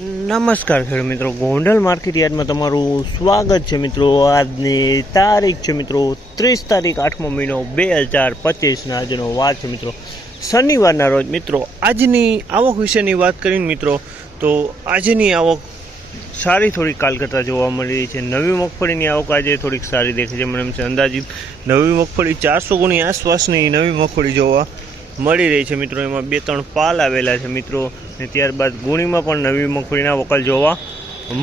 નમસ્કાર ખેડૂત મિત્રો, ગોંડલ માર્કેટ યાર્ડમાં તમારું સ્વાગત છે મિત્રો। આજની તારીખ છે મિત્રો 30 તારીખ 8મો મહિનો 2025ના આજનો વાર છે મિત્રો શનિવારના રોજ। મિત્રો આજની આવક વિશેની વાત કરીને મિત્રો તો આજની આવક સારી થોડી કાલ કરતાં જોવા મળી રહી છે। નવી મગફળીની આવક આજે થોડીક સારી દેખાય છે। મને એમ છે અંદાજિત નવી મગફળી 400 ગુણી આસપાસની નવી મગફળી જોવા મળી રહી છે મિત્રો। એમાં 2-3 પાલ આવેલા છે મિત્રો, ને ત્યારબાદ ગુણીમાં પણ નવી મગફળીના વકલ જોવા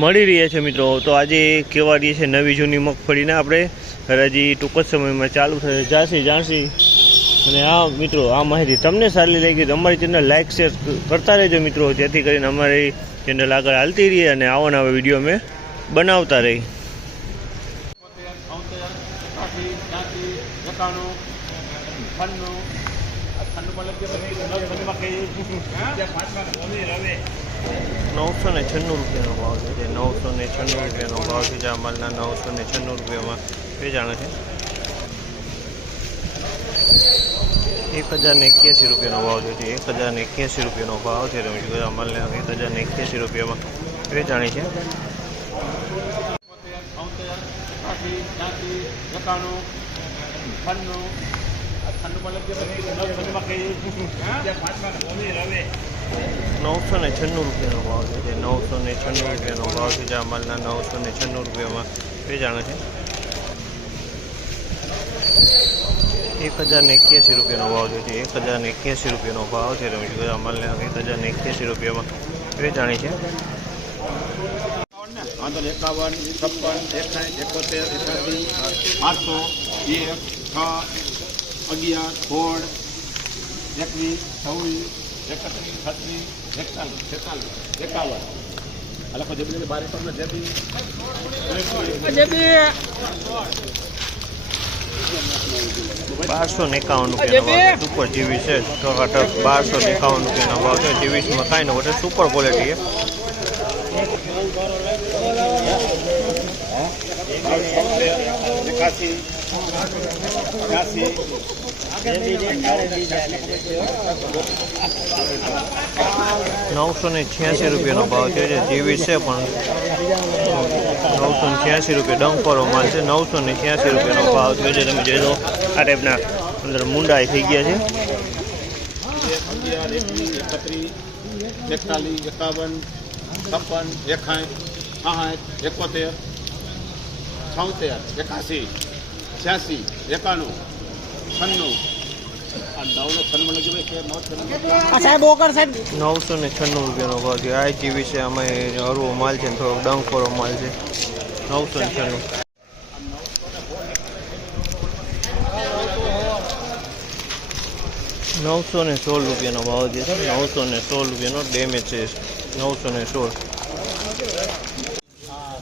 મળી રહ્યા છે મિત્રો। તો આજે કેવા રહીએ છે નવી જૂની મગફળીના આપણે હરાજી ટૂંક જ સમયમાં ચાલુ થશે જાણશી। અને આ મિત્રો આ માહિતી તમને સારી લાગી તો અમારી ચેનલ લાઇક શેર કરતા રહેજો મિત્રો, જેથી કરીને અમારી ચેનલ આગળ હાલતી રહીએ અને આવા નવા વિડીયો અમે બનાવતા રહીએ। ₹996 ભાવ છે, 996 ભાવ છે। આ માલના 996 રૂપિયામાં વેચાણ છે। 1081 રૂપિયાનો ભાવ છે, 1081 રૂપિયાનો ભાવ છે। આ માલના 1081 રૂપિયામાં વેચાણી છે। ₹996 રૂપિયાનો ભાવ છે, 996 રૂપિયાનો ભાવ છે। આ માલના 996 રૂપિયામાં વેચાણ છે। 1081 રૂપિયાનો ભાવ છે, 1081 રૂપિયાનો ભાવ છે। આ માલના 1081 રૂપિયામાં વેચાણી છે। 51, 56, 71, 71, 800, 1, 6, 11, 16, 21, 26, 31, 36, ₹1251 રૂપિયાનો સુપર જીવી છે। ટકાટક ₹1251 રૂપિયાનો ભાવ છે। જીવીસમાં કાંઈ ન ઘટે, સુપર ક્વોલિટી છે। 986 રૂપિયાનો ભાવ છે। જીવી છે પણ 986 રૂપિયા ડંકોરો માલ છે। 986 રૂપિયાનો ભાવ છે। જે તમે જોઈ લો આ ટાઈપના અંદર મુંડાઈ થઈ ગયા છે। 11, 31, 31, 41, 56, 51, 71, 76, 86, 91, 96, 996 રૂપિયાનો ભાવ છે। આ જીવી છે, આમાં હળવો માલ છે, થોડોક ડંકોરો માલ છે। 996 ₹916 રૂપિયાનો ભાવ છે। 916 રૂપિયાનો ડેમેજ છે। 916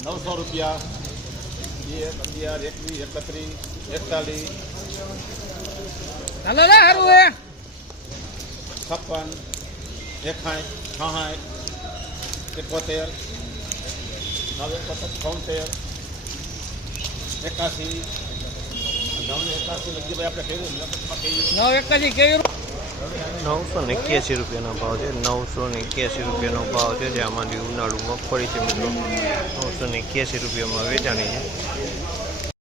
900 રૂપિયા 11, 21, 31, 41, 56, 61, 66, 71, 71, 981 રૂપિયાનો ભાવ છે। 981 રૂપિયાનો ભાવ છે। જે આમાંથી ઉનાળુ મગફળી છે મિત્રો 981 રૂપિયામાં વેચાણી છે।